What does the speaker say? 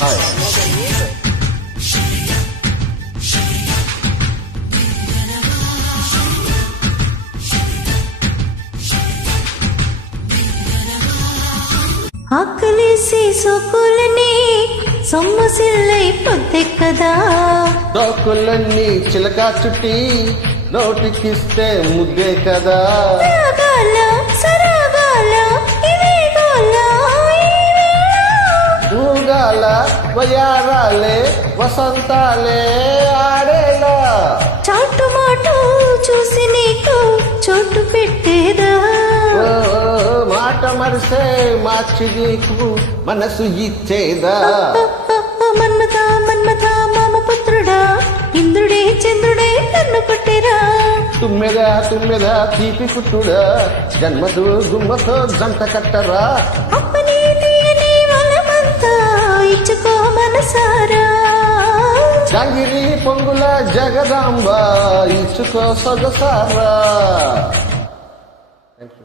Hi. ఆకలేసి సోకులని సొమ్మసిల్లై పొద్దే కదా, సోకులన్నీ చిలక చుట్టి నోటికిస్తే ముద్దే కదా. రాగాల సరాగాల ఇవే గోల ఊగాల వయారాలే వసంతాలే ఆడేలా. చాటు మాటు చూసి నీకు చోటు పెట్టేదా, మాట మరిసే మార్చి నీకు మనసు ఇచ్చేదా. మన్మథ మన్మథ మామ పుత్రుడా, ఇంద్రుడే చంద్రుడే నన్ను పట్టేరా. తుమ్మెదా తుమ్మెదా తీపి పుట్టుడా, జన్మతో గుమ్మతో జంట కట్టరా. అప్పని తీయని వలమంతా ఇచ్చుకో మనసారా, జాంగిరి పొంగుల జగదాంబ ఇచ్చుకో సొగసారా. Thank you.